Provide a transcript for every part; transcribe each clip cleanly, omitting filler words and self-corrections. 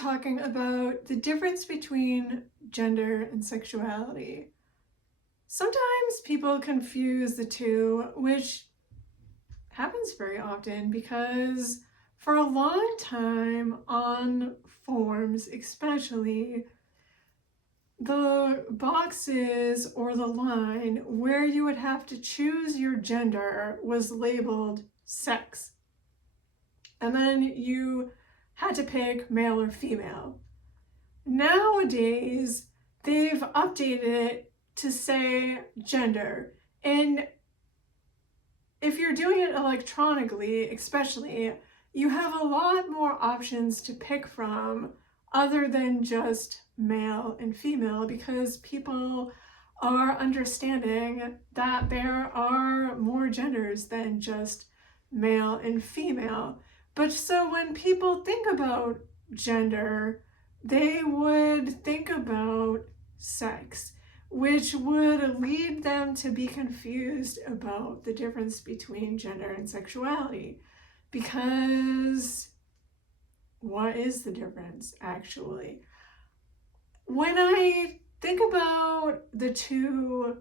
talking about the difference between gender and sexuality. Sometimes people confuse the two, which happens very often because for a long time on forms especially, the boxes or the line where you would have to choose your gender was labeled sex. And then you had to pick male or female. Nowadays, they've updated it to say gender. And if you're doing it electronically, especially, you have a lot more options to pick from other than just male and female, because people are understanding that there are more genders than just male and female. But so when people think about gender, they would think about sex, which would lead them to be confused about the difference between gender and sexuality. Because what is the difference actually? When I think about the two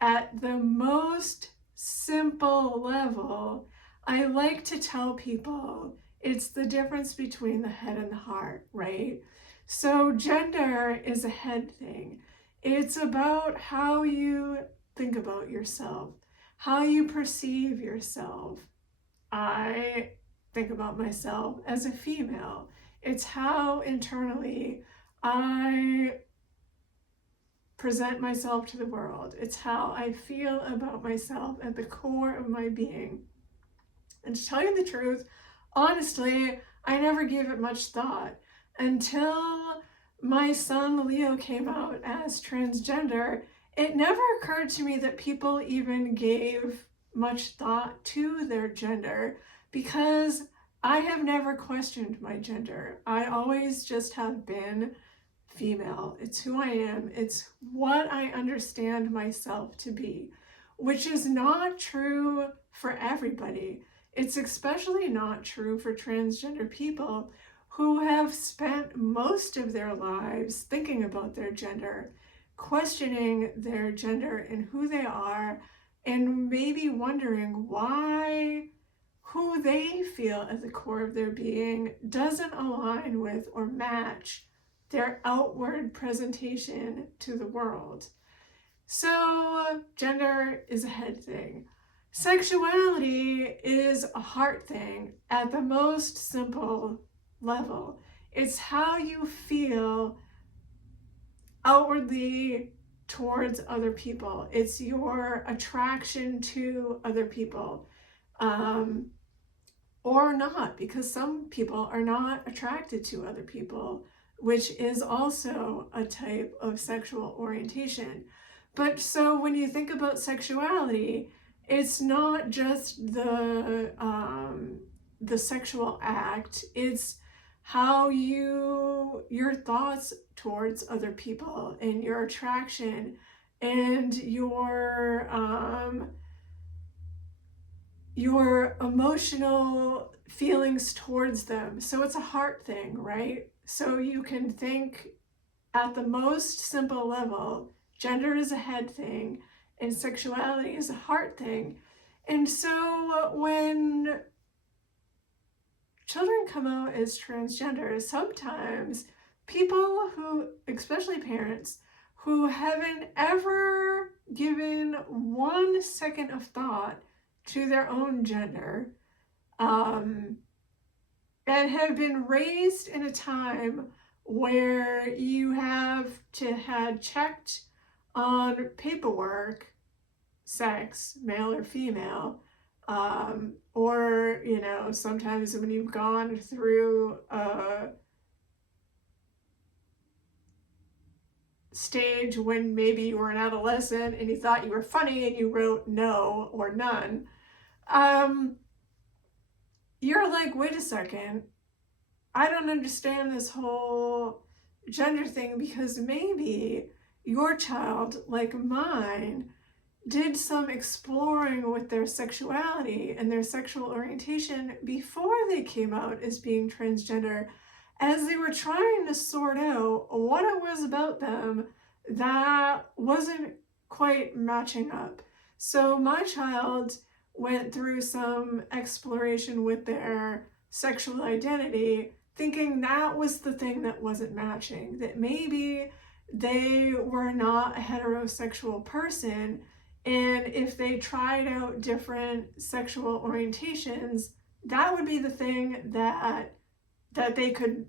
at the most simple level, I like to tell people it's the difference between the head and the heart, right? So gender is a head thing. It's about how you think about yourself, how you perceive yourself. I think about myself as a female. It's how internally I present myself to the world. It's how I feel about myself at the core of my being. And to tell you the truth, honestly, I never gave it much thought until my son Leo came out as transgender. It never occurred to me that people even gave much thought to their gender, because I have never questioned my gender. I always just have been female. It's who I am. It's what I understand myself to be, which is not true for everybody. It's especially not true for transgender people who have spent most of their lives thinking about their gender, questioning their gender and who they are, and maybe wondering why who they feel at the core of their being doesn't align with or match their outward presentation to the world. So gender is a head thing. Sexuality is a heart thing at the most simple level. It's how you feel outwardly towards other people. It's your attraction to other people. Or not, because some people are not attracted to other people, which is also a type of sexual orientation. But so when you think about sexuality, it's not just the sexual act. It's how your thoughts towards other people and your attraction and your emotional feelings towards them. So it's a heart thing, right? So you can think at the most simple level, gender is a head thing and sexuality is a heart thing. And so when children come out as transgender, sometimes people who, especially parents, who haven't ever given 1 second of thought to their own gender, and have been raised in a time where you have to had checked on paperwork, sex, male or female, or sometimes when you've gone through a stage when maybe you were an adolescent and you thought you were funny and you wrote no or none, you're like, wait a second, I don't understand this whole gender thing, because maybe your child, like mine, did some exploring with their sexuality and their sexual orientation before they came out as being transgender. as they were trying to sort out what it was about them that wasn't quite matching up. So my child went through some exploration with their sexual identity, thinking that was the thing that wasn't matching, that maybe they were not a heterosexual person, and if they tried out different sexual orientations, that would be the thing that they could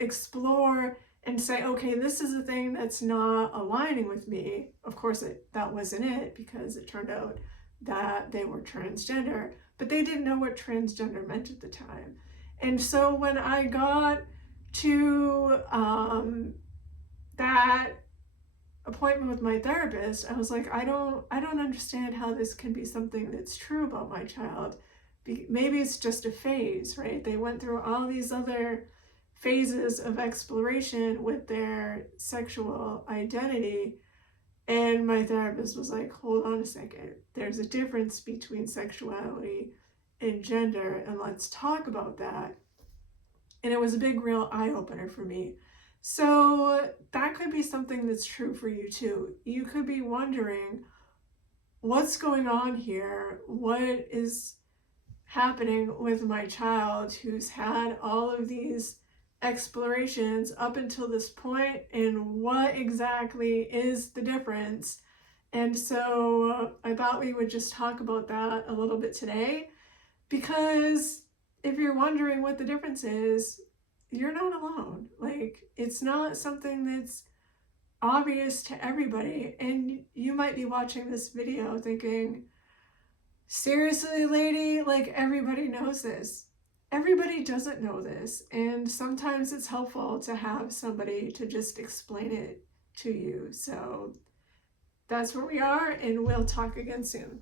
explore and say, okay, this is a thing that's not aligning with me. Of course, that wasn't it, because it turned out that they were transgender, but they didn't know what transgender meant at the time. And so when I got to that appointment with my therapist, I was like, I don't understand how this can be something that's true about my child. Maybe it's just a phase, right? They went through all these other phases of exploration with their sexual identity. And my therapist was like, hold on a second. There's a difference between sexuality and gender, and let's talk about that. And it was a big, real eye-opener for me. So that could be something that's true for you too. You could be wondering, what's going on here? What is happening with my child who's had all of these explorations up until this point, and what exactly is the difference? And so I thought we would just talk about that a little bit today, because if you're wondering what the difference is, you're not alone. Like, it's not something that's obvious to everybody. And you might be watching this video thinking, seriously, lady, like, everybody knows this. Everybody doesn't know this. And sometimes it's helpful to have somebody to just explain it to you. So that's where we are, and we'll talk again soon.